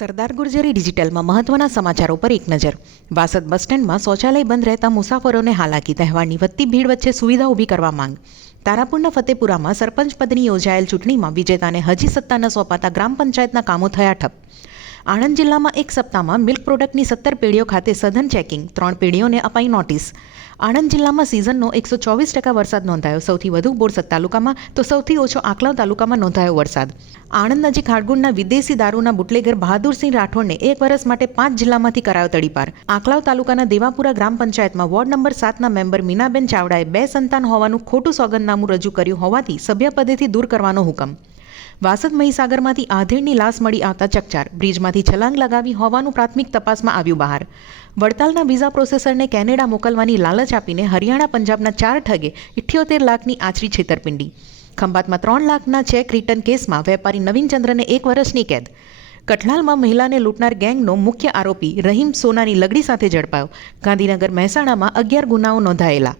સરદાર ગુર્જરી ડિજિટલમાં મહત્વના સમાચારો પર એક નજર. વાસદ બસ સ્ટેન્ડમાં શૌચાલય બંધ રહેતા મુસાફરોને હાલાકી. તહેવારની વધતી ભીડ વચ્ચે સુવિધા ઊભી કરવા માંગ. તારાપુરના ફતેપુરામાં સરપંચ પદની યોજાયેલ ચૂંટણીમાં વિજેતાને હજી સત્તા ન સોંપાતા ગ્રામ પંચાયતના કામો થયા ઠપ. આણંદ જિલ્લામાં એક સપ્તાહમાં મિલ્ક પ્રોડક્ટની 17 પેઢીઓ ખાતે સઘન ચેકિંગ, 3 પેઢીઓને અપાઈ નોટિસ. આણંદ જિલ્લામાં સિઝનનો 124% વરસાદ નોંધાયો. સૌથી વધુ બોરસદ તાલુકામાં તો સૌથી ઓછો આંકલાવ તાલુકામાં નોંધાયો વરસાદ. આણંદ નજીક ખારગુંડના વિદેશી દારૂના બુટલેગર બહાદુરસિંહ રાઠોડને 1 વર્ષ માટે 5 જિલ્લામાંથી કરાયો તડીપાર. આંકલાવ તાલુકાના દેવાપુરા ગ્રામ પંચાયતમાં વોર્ડ નંબર 7ના મેમ્બર મીનાબેન ચાવડાએ 2 સંતાન હોવાનું ખોટું સોગંદનામું રજૂ કર્યું હોવાથી સભ્યપદેથી દૂર કરવાનો હુકમ. વાસદ મહીસાગરમાંથી આધેડની લાશ મળી આવતા ચકચાર. બ્રિજમાંથી છલાંગ લગાવી હોવાનું પ્રાથમિક તપાસમાં આવ્યું બહાર. વડતાલના વિઝા પ્રોસેસરને કેનેડા મોકલવાની લાલચ આપીને હરિયાણા પંજાબના 4 ઠગે 78 લાખની આચરી છેતરપિંડી. ખંભાતમાં 3 લાખના ચેક રિટર્ન કેસમાં વેપારી નવીન ચંદ્રને 1 વર્ષની કેદ. કઠલાલમાં મહિલાને લૂંટનાર ગેંગનો મુખ્ય આરોપી રહીમ સોનાની લગડી સાથે ઝડપાયો. ગાંધીનગર મહેસાણામાં 11 ગુનાઓ નોંધાયેલા.